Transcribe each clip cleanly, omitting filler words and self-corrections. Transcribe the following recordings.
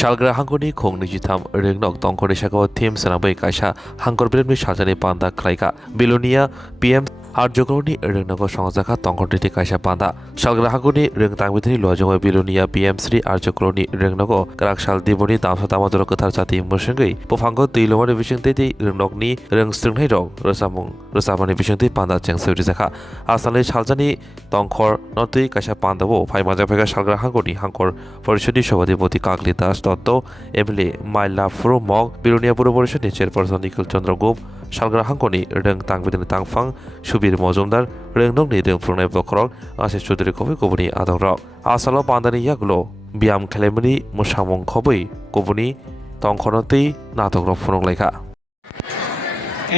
Shalgra Hangoni Kong Nijitam Ringnok Tongkori Shako Team Sanabai Kaisha Hangkor Bilmi Shaltani Panda Klaika Bilonia PM Arjogoni Ringnago Shangzaka Tongkori Kaisha Panda Shalgra Hangoni Ring Tangwitini Lojong Bilonia PM Sri Arjogoni Ringnago Karakshal Diboni Damsa Tamadro Katarjati Mushingi Pofango Tilomani Vishingti Ringnokni Ring Stringhiro Rosamani Vishingti Panda Chengsuri Zaka Asali Shaljani Tongkor Noti Kaisha Pandavo Paimajapega Shalgra Hangoni Hangkor Forishudi Shovadipoti Kakli Das Dotto Emily Maila Furo Mog Bilonia Puro Porishoni Chairperson Nikil Chandra Gop Shalgra Hangoni Ring Tangwitini Tangfang Shubir Mozumdar Ring Nogni Ring Frunai Bokrok Asis Chudri Kofi Kobuni Adorok Asalo Pandani Yaglo Biam Kalemri Mushamong Kobi Kobuni Tongkonoti Natogrok Frunok Leka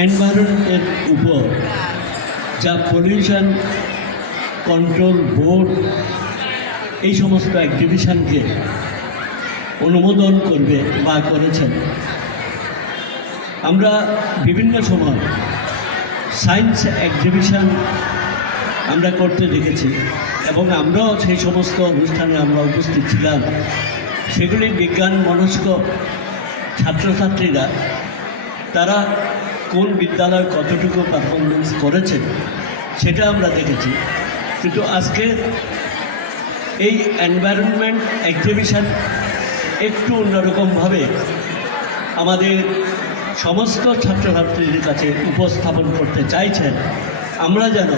এনভায়রনমেন্টের উপর যা pollution control board এই সমস্ত অ্যাক্টিভিশনকে অনুমোদন করবে বা করেছেন আমরা বিভিন্ন সময় সায়েন্স এক্সিবিশন আমরা করতে দেখেছি এবং আমরাও সেই সমস্ত অনুষ্ঠানে আমরা উপস্থিত ছিলাম সেগুলি বিজ্ঞান মনস্ক ছাত্রছাত্রীরা তারা কোন বিদ্যালয় কতটুকু পারফরমেন্স করেছে সেটা আমরা দেখেছি কিন্তু আজকে এই এনভায়রনমেন্ট এক্সিবিশন একটু অন্যরকমভাবে আমাদের সমস্ত ছাত্রছাত্রীদের কাছে উপস্থাপন করতে চাইছেন আমরা যেন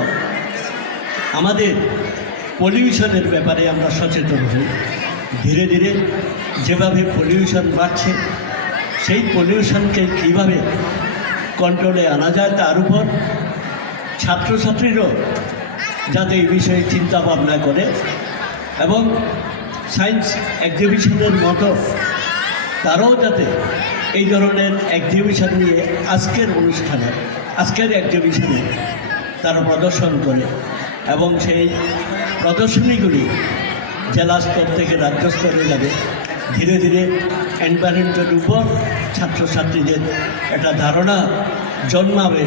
আমাদের পলিউশনের ব্যাপারে আমরা সচেতন হই ধীরে ধীরে যেভাবে পলিউশন বাড়ছে সেই পলিউশনকে কীভাবে কন্ট্রোলে আনা যায় তার উপর ছাত্রছাত্রীরাও যাতে এই বিষয়ে চিন্তা ভাবনা করে এবং সায়েন্স এক্সিবিশনের মতো তারাও যাতে এই ধরনের এক্সিবিশন নিয়ে আজকের এক্সিবিশনে তারা প্রদর্শন করে এবং সেই প্রদর্শনীগুলি জেলা স্তর থেকে রাজ্য স্তরে যাবে ধীরে ধীরে এনভায়রনমেন্টের উপর ছাত্রছাত্রীদের একটা ধারণা জন্মাবে।